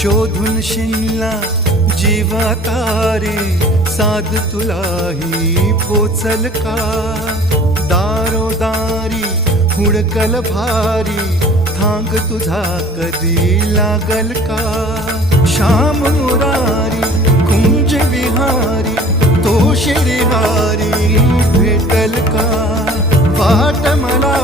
शोधून शिनला जीवा तारी, साध तुलाही पोचल का? दारोदारी हुडकल भारी, थांग तुझा कधी लागल का? श्याम मुरारी कुंज विहारी, तो शिरिहारी भेटल का? वाट मला